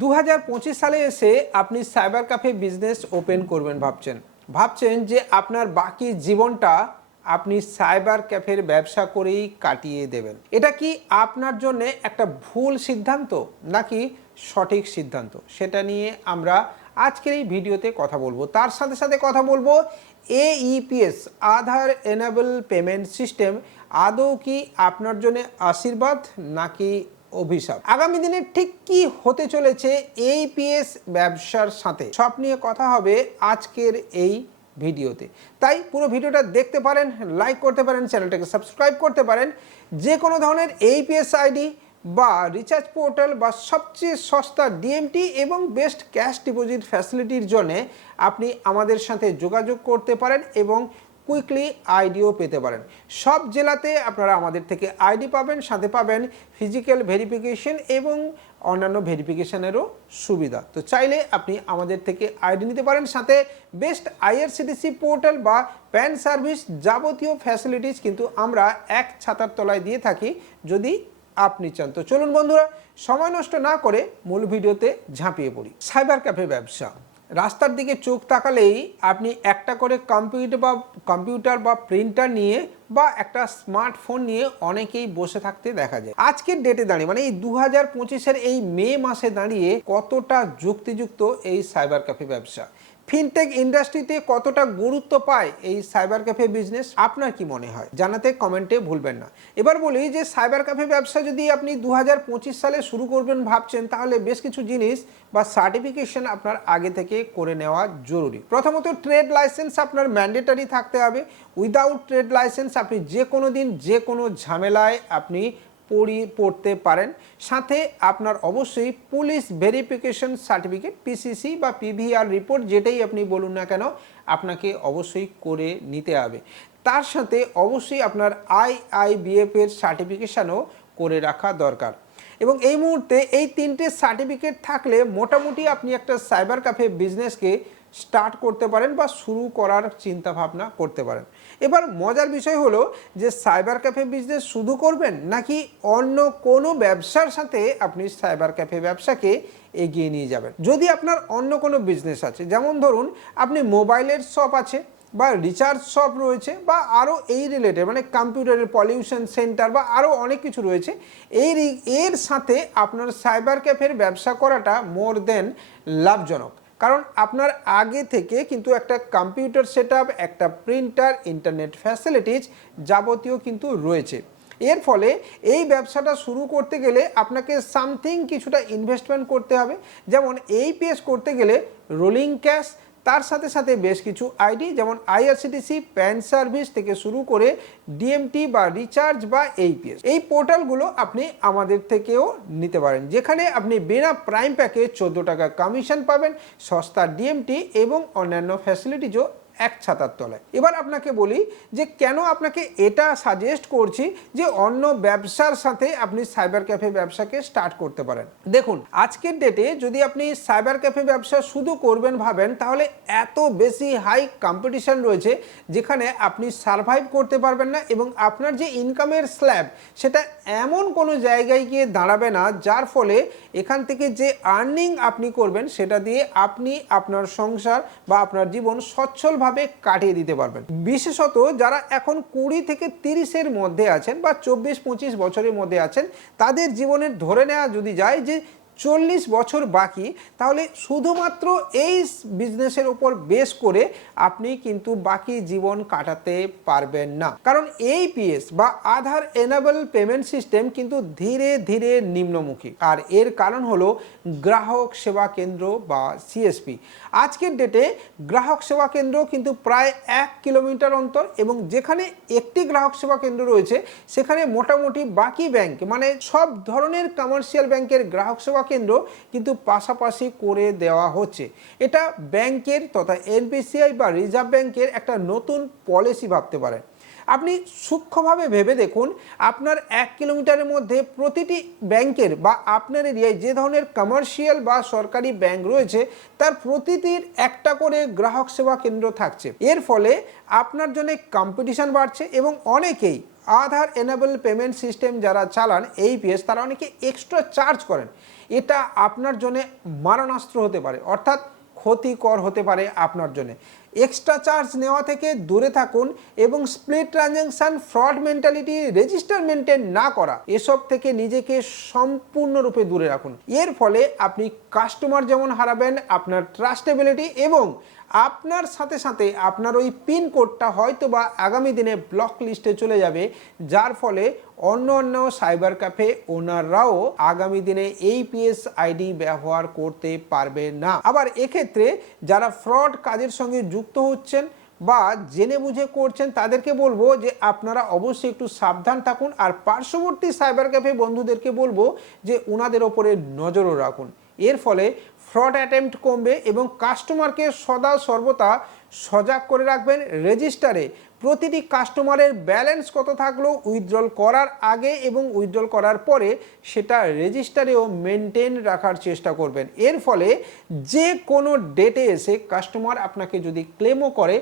দু হাজার পঁচিশ সালে এসে আপনি সাইবার ক্যাফে বিজনেস ওপেন করবেন ভাবছেন। ভাবছেন যে আপনার বাকি জীবনটা আপনি সাইবার ক্যাফের ব্যবসা করেই কাটিয়ে দেবেন। এটা কি আপনার জন্য একটা ভুল সিদ্ধান্ত নাকি সঠিক সিদ্ধান্ত? সেটা নিয়ে আমরা আজকের এই ভিডিওতে কথা বলব। তার সাথে সাথে কথা বলব এ AEPS Aadhaar enabled payment system আদৌ কি আপনার জন্য আশীর্বাদ নাকি অভিশাপ। আগামী দিনে ঠিক কি হতে চলেছে এই পিএস ব্যবসার সাথে? সব নিয়ে কথা হবে আজকের এই ভিডিওতে। তাই পুরো ভিডিওটা দেখতে পারেন লাইক করতে পারেন, চ্যানেলটাকে সাবস্ক্রাইব করতে পারেন। যে কোনো ধরনের এইপিএস আইডি বা রিচার্জ পোর্টাল বা সবচেয়ে সস্তা ডিএমটি এবং বেস্ট ক্যাশ ডিপোজিট ফ্যাসিলিটির জন্য আপনি আমাদের সাথে যোগাযোগ করতে পারেন এবং কুইকলি আইডিও পেতে পারেন। সব জেলাতে আপনারা আমাদের থেকে আইডি পাবেন, সাথে পাবেন ফিজিক্যাল ভেরিফিকেশন এবং অন্যান্য ভেরিফিকেশনেরও সুবিধা। তো চাইলে আপনি আমাদের থেকে আইডি নিতে পারেন, সাথে বেস্ট আইআরসিটিসি পোর্টাল বা প্যান সার্ভিস যাবতীয় ফ্যাসিলিটিস কিন্তু আমরা এক ছাতার তলায় দিয়ে থাকি যদি আপনি চান। তো চলুন বন্ধুরা, সময় নষ্ট না করে মূল ভিডিওতে ঝাঁপিয়ে পড়ি। সাইবার ক্যাফে ব্যবসা। রাস্তার দিকে চোখ তাকালেই আপনি একটা করে কম্পিউটার বা কম্পিউটার বা প্রিন্টার নিয়ে বা একটা স্মার্টফোন নিয়ে অনেকেই বসে থাকতে দেখা যায়। আজকের ডেটে দাঁড়িয়ে মানে এই দু হাজার পঁচিশের এই মে মাসে দাঁড়িয়ে কতটা যুক্তিযুক্ত এই সাইবার ক্যাফে ব্যবসা? ফিনটেক ইন্ডাস্ট্রিতে কতটা গুরুত্ব পায় এই সাইবার ক্যাফে বিজনেস? আপনার কি মনে হয়? জানাতে কমেন্টে ভুলবেন না। এবার বলি যে, সাইবার ক্যাফে ব্যবসা যদি আপনি দু হাজার পঁচিশ সালে শুরু করবেন ভাবছেন, তাহলে বেশ কিছু জিনিস বা সার্টিফিকেশন আপনার আগে থেকে করে নেওয়া জরুরি। প্রথমত ট্রেড লাইসেন্স আপনার ম্যান্ডেটারি থাকতে হবে। উইদাউট ট্রেড লাইসেন্স আপনি যে কোনো দিন যে কোনো ঝামেলায় আপনি পড়ি, পড়তে পারেন। সাথে আপনার অবশ্যই পুলিশ ভেরিফিকেশন সার্টিফিকেট পিসিসি বা পিভিআর রিপোর্ট যেটাই আপনি বলুন না কেন, আপনাকে অবশ্যই করে নিতে হবে। তার সাথে অবশ্যই আপনার আইআইবিএফ এর সার্টিফিকেশানও করে রাখা দরকার। এবং এই মুহূর্তে এই তিনটে সার্টিফিকেট থাকলে মোটামুটি আপনি একটা সাইবার ক্যাফে বিজনেসকে স্টার্ট করতে পারেন বা শুরু করার চিন্তা ভাবনা করতে পারেন। এবার মজার বিষয় হলো যে সাইবার ক্যাফে বিজনেস শুধু করবেন নাকি অন্য কোনো ব্যবসার সাথে আপনি সাইবার ক্যাফে ব্যবসাকে এগিয়ে নিয়ে যাবেন? যদি আপনার অন্য কোনো বিজনেস আছে, যেমন ধরুন আপনি মোবাইলের শপ আছে বা রিচার্জ শপ রয়েছে বা আরও এই রিলেটেড মানে কম্পিউটারের পলিউশন সেন্টার বা আরও অনেক কিছু রয়েছে, এই এর সাথে আপনার সাইবার ক্যাফের ব্যবসা করাটা মোর দেন লাভজনক। কারণ আপনার আগে থেকে কিন্তু একটা কম্পিউটার সেট একটা প্রিন্টার ইন্টারনেট ফ্যাসিলিটিস যাবতীয় কিন্তু রয়েছে। এর ফলে এই ব্যবসাটা শুরু করতে গেলে আপনাকে সামথিং কিছুটা ইনভেস্টমেন্ট করতে হবে। যেমন এই পেস করতে গেলে রোলিং ক্যাশ তার সাথে সাথে বেশ কিছু আইডি, যেমন আইআরসিটিসি প্যান সার্ভিস থেকে শুরু করে ডিএমটি বা রিচার্জ বা এইপিএস এই পোর্টালগুলো আপনি আমাদের থেকেও নিতে পারেন, যেখানে আপনি বিনা প্রাইম প্যাকে চোদ্দ টাকা কমিশন পাবেন, সস্তা ডিএমটি এবং অন্যান্য ফ্যাসিলিটিজও এক ছাতার তলায়। এবার আপনাকে বলি যে কেন আপনাকে এটা সাজেস্ট করছি যে অন্য ব্যবসার সাথে আপনি সাইবার ক্যাফে ব্যবসাকে স্টার্ট করতে পারেন। দেখুন, আজকের ডেটে যদি আপনি সাইবার ক্যাফে ব্যবসা শুধু করবেন ভাবেন, তাহলে এত বেশি হাই কম্পিটিশন রয়েছে যেখানে আপনি সার্ভাইভ করতে পারবেন না এবং আপনার যে ইনকামের স্ল্যাব সেটা এমন কোনো জায়গায় গিয়ে দাঁড়াবে না, যার ফলে এখান থেকে যে আর্নিং আপনি করবেন, সেটা দিয়ে আপনি আপনার সংসার বা আপনার জীবন সচ্ছলভাবে কাটিয়ে দিতে পারবেন। বিশেষত যারা এখন কুড়ি থেকে তিরিশের মধ্যে আছেন বা চব্বিশ পঁচিশ বছরের মধ্যে আছেন, তাদের জীবনের ধরে নেওয়া যদি যায় যে চল্লিশ বছর বাকি, তাহলে শুধুমাত্র এই বিজনেসের উপর বেস করে আপনি কিন্তু বাকি জীবন কাটাতে পারবেন না। কারণ এই পিএস বা আধার এনেবল পেমেন্ট সিস্টেম কিন্তু ধীরে ধীরে নিম্নমুখী। আর এর কারণ হলো গ্রাহক সেবা কেন্দ্র বা সিএসপি আজকের ডেটে গ্রাহক সেবা কেন্দ্র কিন্তু প্রায় এক কিলোমিটার অন্তর এবং যেখানে একটি গ্রাহক সেবা কেন্দ্র রয়েছে, সেখানে মোটামুটি বাকি ব্যাংক মানে সব ধরনের কমার্শিয়াল ব্যাংকের গ্রাহক সেবা কেন্দ্র কিন্তু পাশাপাশি করে দেওয়া হচ্ছে। এটা ব্যাংকের তথা এনপিসিআই বা রিজার্ভ ব্যাংকের একটা নতুন পলিসি ভাবতে পারেন। আপনি সূক্ষ্মভাবে ভেবে দেখুন, আপনার এক কিলোমিটারের মধ্যে প্রতিটি ব্যাংকের বা আপনার এরিয়ায় যে ধরনের কমার্শিয়াল বা সরকারি ব্যাংক রয়েছে, তার প্রতিটির একটা করে গ্রাহক সেবা কেন্দ্র থাকছে। এর ফলে আপনার জন্য কম্পিটিশন বাড়ছে এবং অনেকেই আধার এনেবল পেমেন্ট সিস্টেম যারা চালান এই পিএস তারা অনেকে এক্সট্রা চার্জ করেন। এটা আপনার জন্য মারণাস্ত্র হতে পারে, অর্থাৎ ক্ষতিকর হতে পারে আপনার জন্য। এক্সট্রা চার্জ নেওয়া থেকে দূরে থাকুন এবং split transaction fraud mentality register maintain না করা, এসব থেকে নিজেকে সম্পূর্ণরূপে দূরে রাখুন। এর ফলে আপনি কাস্টমার যেমন হারাবেন, আপনার ট্রাস্টেবিলিটি এবং আপনার সাথে সাথে আপনার ওই পিন কোডটা হয়তো বা আগামী দিনে ব্লক লিস্টে চলে যাবে, যার ফলে অন্য অন্য সাইবার ক্যাফে ওনাররাও আগামী দিনে এই পিএস আইডি ব্যবহার করতে পারবে না। আবার এক্ষেত্রে যারা ফ্রড কাজের সঙ্গে যুক্ত হচ্ছেন বা জেনে বুঝে করছেন, তাদেরকে বলব যে আপনারা অবশ্যই একটু সাবধান থাকুন আর পার্শ্ববর্তী সাইবার ক্যাফে বন্ধুদেরকে বলব যে ওনাদের ওপরে নজরও রাখুন। এর ফলে ফ্রড অ্যাটেম্প্ট কমবে এবং কাস্টমারকে সদা সর্বদা সজাগ করে রাখবেন। রেজিস্টারে প্রতিটি কাস্টমারের ব্যালেন্স কত থাকল উইথড্রল করার আগে এবং উইথড্রল করার পরে সেটা রেজিস্টারেও মেনটেন রাখার চেষ্টা করবেন। এর ফলে যে কোনো ডেটে এসে কাস্টমার আপনাকে যদি ক্লেমও করে,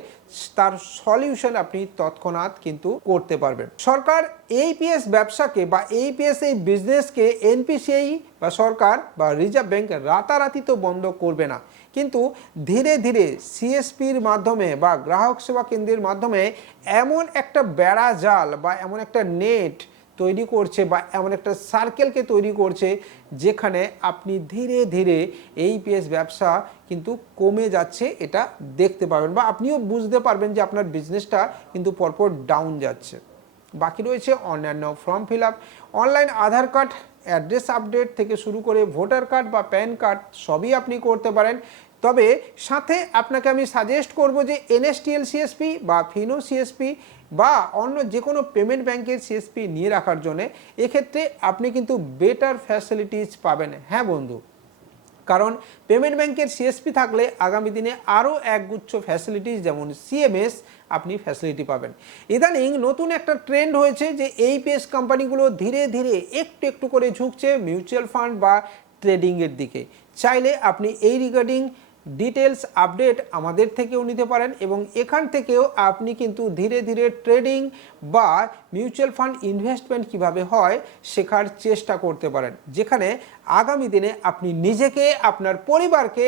তার সলিউশন আপনি তৎক্ষণাৎ কিন্তু করতে পারবেন। সরকার এইপিএস ব্যবসাকে বা এইপিএস এই বিজনেসকে এনপিসিআই বা সরকার বা রিজার্ভ ব্যাংক রাতারাতি তো বন্ধ করবে না। কিন্তু ধীরে ধীরে সিএসপির মাধ্যমে বা গ্রাহক সেবা কেন্দ্রের মাধ্যমে এমন একটা বেড়া জাল বা এমন একটা নেট তৈরি করছে বা এমন একটা সার্কেলকে তৈরি করছে যেখানে আপনি ধীরে ধীরে এই পিএস ব্যবসা কিন্তু কমে যাচ্ছে এটা দেখতে পাবেন বা আপনিও বুঝতে পারবেন যে আপনার বিজনেসটা কিন্তু পরপর ডাউন যাচ্ছে। বাকি রয়েছে অন্যান্য form fill up online Aadhaar card address update থেকে শুরু করে ভোটার কার্ড বা প্যান কার্ড সবই আপনি করতে পারেন। তবে সাথে আপনাকে আমি সাজেস্ট করব যে এনএসটিএল সিএসপি বা ফিনো সিএসপি বা অন্য যে কোনো পেমেন্ট ব্যাংকের সিএসপি নিয়ে রাখার জন্যে এক্ষেত্রে আপনি কিন্তু বেটার ফ্যাসিলিটিস পাবেন। হ্যাঁ বন্ধু? কারণ পেমেন্ট ব্যাংকের সিএসপি থাকলে আগামী দিনে আরও একগুচ্ছ ফ্যাসিলিটিস যেমন সিএমএস আপনি ফ্যাসিলিটি পাবেন। ইদানিং নতুন একটা ট্রেন্ড হয়েছে যে এই পেস কোম্পানিগুলো ধীরে ধীরে একটু একটু করে ঝুঁকছে মিউচুয়াল ফান্ড বা ট্রেডিংয়ের দিকে। চাইলে আপনি এই রিগার্ডিং ডিটেলস আপডেট আমাদের থেকেও নিতে পারেন এবং এখান থেকেও আপনি কিন্তু ধীরে ধীরে ট্রেডিং বা মিউচুয়াল ফান্ড ইনভেস্টমেন্ট কীভাবে হয় শেখার চেষ্টা করতে পারেন। যেখানে আগামী দিনে আপনি নিজেকে, আপনার পরিবারকে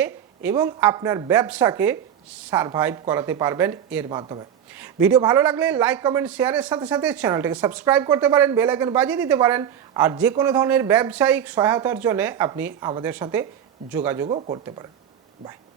এবং আপনার ব্যবসাকে সারভাইভ করাতে পারবেন এর মাধ্যমে। ভিডিও ভালো লাগলে লাইক কমেন্ট শেয়ারের সাথে সাথে চ্যানেলটাকে সাবস্ক্রাইব করতে পারেন বেল আইকন বাজিয়ে দিতে পারেন আর যে কোনো ধরনের ব্যবসায়িক সহায়তার জন্য আপনি আমাদের সাথে যোগাযোগও করতে পারেন।